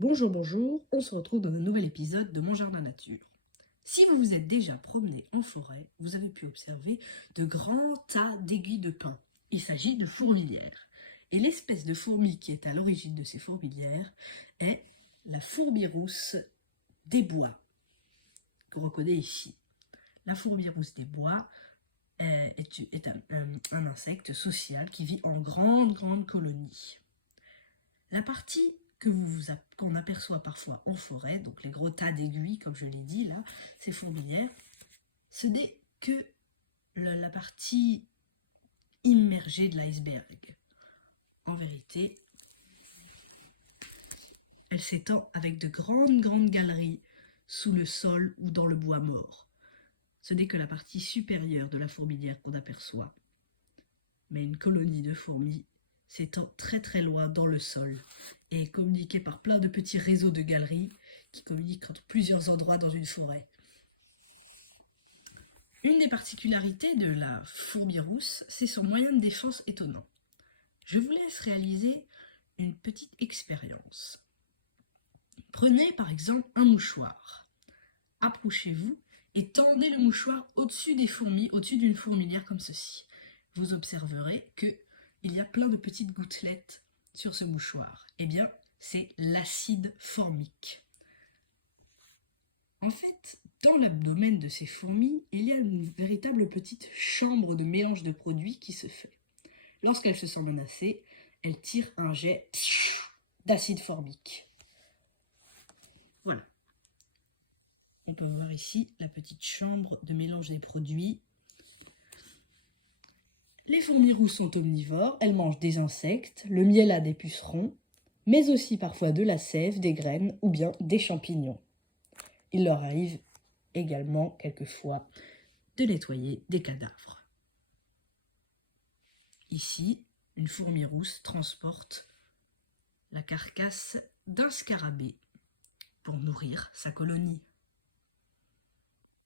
Bonjour, bonjour, on se retrouve dans un nouvel épisode de Mon Jardin Nature. Si vous vous êtes déjà promené en forêt, vous avez pu observer de grands tas d'aiguilles de pin. Il s'agit de fourmilières. Et l'espèce de fourmi qui est à l'origine de ces fourmilières est la fourmi-rousse des bois, qu'on reconnaît ici. La fourmi-rousse des bois est un insecte social qui vit en grandes colonies. La partie qu'on aperçoit parfois en forêt, donc les gros tas d'aiguilles, comme je l'ai dit là, ces fourmilières, ce n'est que la partie immergée de l'iceberg. En vérité, elle s'étend avec de grandes galeries sous le sol ou dans le bois mort. Ce n'est que la partie supérieure de la fourmilière qu'on aperçoit. Mais une colonie de fourmis s'étend très loin dans le sol et est communiquée par plein de petits réseaux de galeries qui communiquent entre plusieurs endroits dans une forêt. Une des particularités de la fourmi rousse, c'est son moyen de défense étonnant. Je vous laisse réaliser une petite expérience. Prenez par exemple un mouchoir. Approchez-vous et tendez le mouchoir au-dessus des fourmis, au-dessus d'une fourmilière comme ceci. Vous observerez qu'il y a plein de petites gouttelettes sur ce mouchoir. Eh bien, c'est l'acide formique. En fait, dans l'abdomen de ces fourmis, il y a une véritable petite chambre de mélange de produits qui se fait. Lorsqu'elles se sentent menacées, elles tirent un jet d'acide formique. Voilà. On peut voir ici la petite chambre de mélange des produits. Les fourmis rousses sont omnivores, elles mangent des insectes, le miel à des pucerons, mais aussi parfois de la sève, des graines ou bien des champignons. Il leur arrive également quelquefois de nettoyer des cadavres. Ici, une fourmi rousse transporte la carcasse d'un scarabée pour nourrir sa colonie.